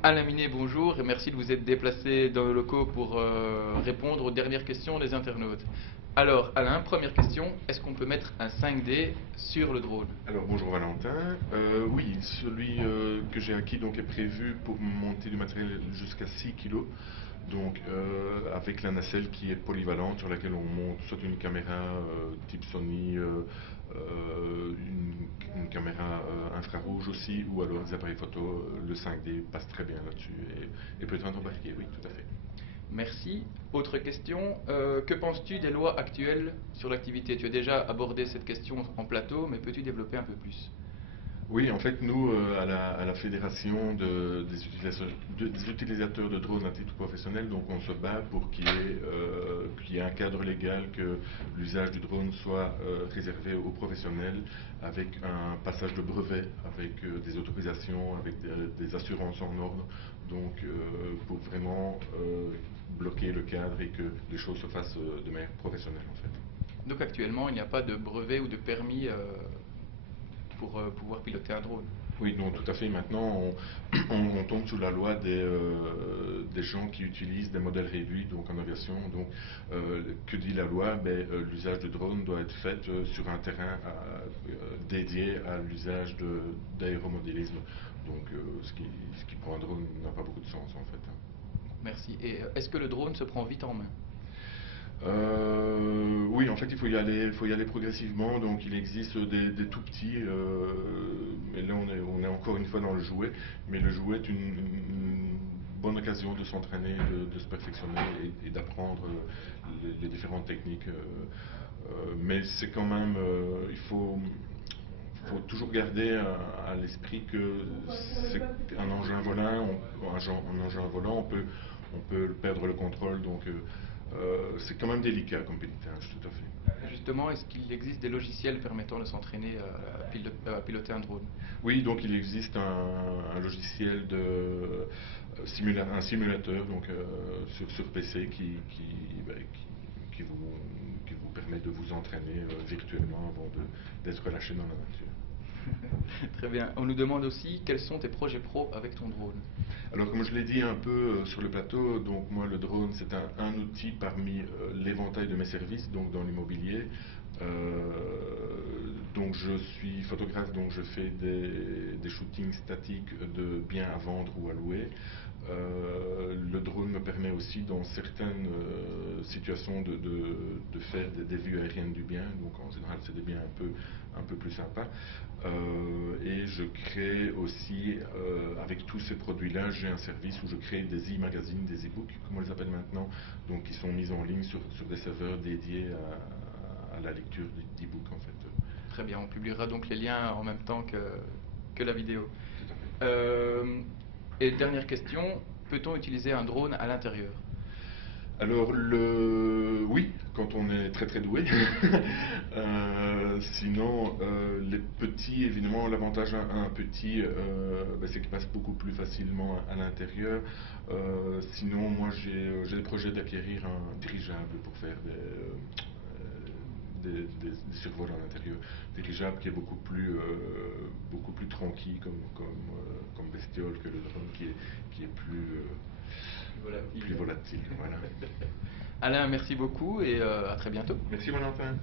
Alain Minet, bonjour et merci de vous être déplacé dans le locaux pour répondre aux dernières questions des internautes. Alors Alain, première question, est-ce qu'on peut mettre un 5D sur le drone? Alors bonjour Valentin. Oui, celui que j'ai acquis donc est prévu pour monter du matériel jusqu'à 6 kg. Donc avec la nacelle qui est polyvalente sur laquelle on monte soit une caméra type Sony, une caméra infrarouge aussi, ou alors des appareils photo. Le 5D passe très bien là-dessus et peut être embarqué, oui, tout à fait. Merci. Autre question, que penses-tu des lois actuelles sur l'activité? Tu as déjà abordé cette question en plateau, mais peux-tu développer un peu plus? Oui, en fait, nous, à la Fédération des utilisateurs de drones à titre professionnel, donc on se bat pour qu'il y ait un cadre légal, que l'usage du drone soit réservé aux professionnels, avec un passage de brevet, avec des autorisations, avec des assurances en ordre, donc pour vraiment bloquer le cadre et que les choses se fassent de manière professionnelle, en fait. Donc actuellement, il n'y a pas de brevet ou de permis pour pouvoir piloter un drone. Oui, non, tout à fait. Maintenant, on tombe sous la loi des gens qui utilisent des modèles réduits, donc en aviation. Donc, que dit la loi? L'usage de drone doit être fait sur un terrain dédié à l'usage d'aéromodélisme. Donc, ce qui pour un drone n'a pas beaucoup de sens, en fait. Merci. Et est-ce que le drone se prend vite en main? Oui, en fait, il faut y aller progressivement. Donc, il existe des tout petits, mais là, on est encore une fois dans le jouet. Mais le jouet est une bonne occasion de s'entraîner, de se perfectionner et d'apprendre les différentes techniques. Mais c'est quand même, faut toujours garder à l'esprit que c'est un engin volant, un engin volant, on peut perdre le contrôle, donc c'est quand même délicat comme pilotage, tout à fait. Justement, est-ce qu'il existe des logiciels permettant de s'entraîner à piloter un drone? Oui, donc il existe un logiciel un simulateur donc, sur PC qui vous permet de vous entraîner virtuellement avant d'être relâché dans la nature. Très bien. On nous demande aussi quels sont tes projets pro avec ton drone. Alors, comme je l'ai dit un peu sur le plateau, donc moi le drone c'est un outil parmi l'éventail de mes services, donc dans l'immobilier. Donc je suis photographe, donc je fais des shootings statiques de biens à vendre ou à louer. Le drone me permet aussi dans certaines situations de faire des vues aériennes du bien, donc en général c'est des biens un peu plus sympas. Et je crée aussi, avec tous ces produits-là, j'ai un service où je crée des e-magazines, des e-books, comme on les appelle maintenant, donc qui sont mis en ligne sur des serveurs dédiés à la lecture d'e-books en fait. Très bien, on publiera donc les liens en même temps que la vidéo. Tout à fait. Et dernière question, peut-on utiliser un drone à l'intérieur? Alors, oui, quand on est très très doué. Sinon, les petits, évidemment, l'avantage un petit, c'est qu'il passe beaucoup plus facilement à l'intérieur. Sinon, moi, j'ai le projet d'acquérir un dirigeable pour faire des survols à l'intérieur. Dirigeable qui est beaucoup plus tranquille comme bestiole que le drone qui est Volatile. plus volatile. Voilà. Alain, merci beaucoup et à très bientôt. Merci Valentin.